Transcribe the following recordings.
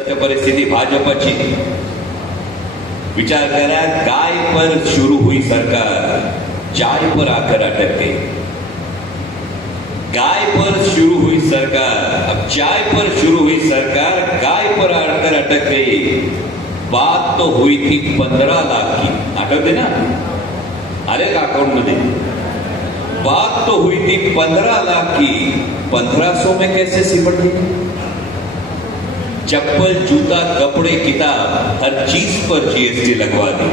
परिस्थिति भाजपाची विचार करा, गाय पर शुरू हुई सरकार चाय पर आकर अटक गई। गाय पर शुरू हुई सरकार अब चाय पर शुरू हुई सरकार गाय पर आकर अटक गई। बात तो हुई थी 15 लाख की, आठवते ना, आले का अकाउंट मध्ये? बात तो हुई थी 15 लाख की, 1500 में कैसे सिमट गई? चप्पल, जूता, कपड़े, किताब, हर चीज पर जीएसटी लगवा दी।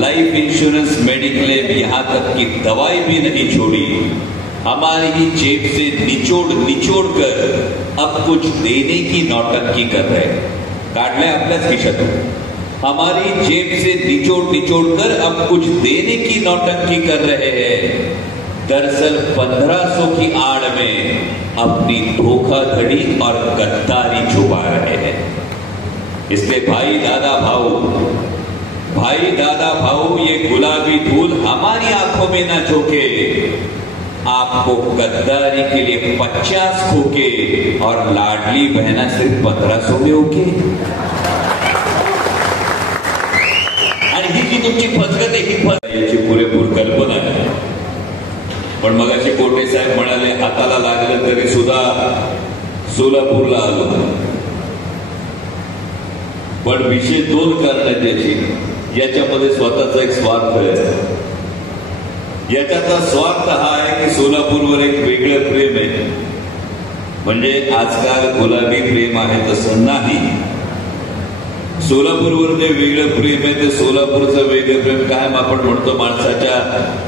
लाइफ इंश्योरेंस, मेडिक्लेम, यहां तक कि दवाई भी नहीं छोड़ी। हमारी ही जेब से निचोड़ कर अब कुछ देने की नौटंकी कर रहे, काढले आपल्याच खिशातून। हमारी जेब से निचोड़ कर अब कुछ देने की नौटंकी कर रहे हैं। दरअसल 1500 की आड़ में अपनी धोखाधड़ी और गद्दारी छुपा रहे हैं। इसलिए भाई दादा भाऊ ये गुलाबी धूल हमारी आंखों में ना झोंके। आपको गद्दारी के लिए 50 खोके और लाडली बहना सिर्फ 1500 में ओके। आणि ही जी तुमची फसगत आहे ही याची पुरेपूर कल्पना आहे। पण मगाशी कोटे साहेब म्हणाले हाताला लागलं तरी सुद्धा सोलापूरला आलो। पण विषय दोन कारण त्याची, याच्यामध्ये स्वतःचा एक स्वार्थ आहे। याच्यातला स्वार्थ हा आहे की सोलापूरवर एक वेगळं प्रेम आहे। म्हणजे आजकाल गुलाबी प्रेम आहे तसं नाही, सोलापूरवर जे वेगळं प्रेम आहे ते सोलापूरचं वेगळं प्रेम। कायम आपण म्हणतो माणसाच्या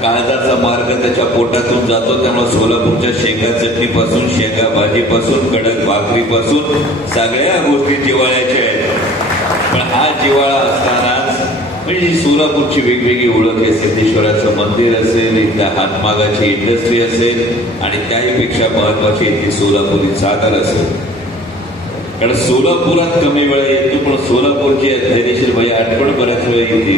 काळजाचा मार्ग त्याच्या पोटातून जातो, त्यामुळे सोलापूरच्या शेंगा चटणीपासून, शेंगा भाजीपासून, कडक भाकरीपासून सगळ्या गोष्टी जिव्हाळ्याच्या आहेत। पण हा जिव्हाळा असतानाच म्हणजे जी सोलापूरची वेगवेगळी ओळख आहे, सिद्धेश्वराचं मंदिर असेल, इथल्या हातमागाची इंडस्ट्री असेल आणि त्याहीपेक्षा महत्वाची इथली सोलापुरी सागर असेल। कारण सोलापुरात कमी वेळा येतो, पण सोलापूरची धैर्यशील भाई आठवण बऱ्याच वेळा येते।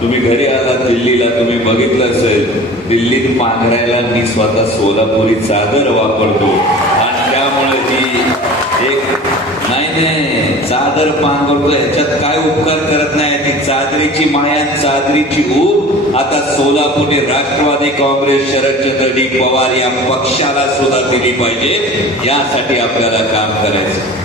तुम्ही घरी आलात दिल्लीला, तुम्ही बघितलं असेल दिल्लीत पांघरायला मी स्वतः सोलापुरी चादर वापरतो आणि त्यामुळे ती एक नाही चादर पांघरतो, ह्याच्यात काय उपकार करत नाही। ती चादरीची माया, चादरीची ऊब आता सोलापूरने राष्ट्रवादी काँग्रेस, शरदचंद्र डी पवार या पक्षाला सुद्धा दिली पाहिजे। यासाठी आपल्याला काम करायचं।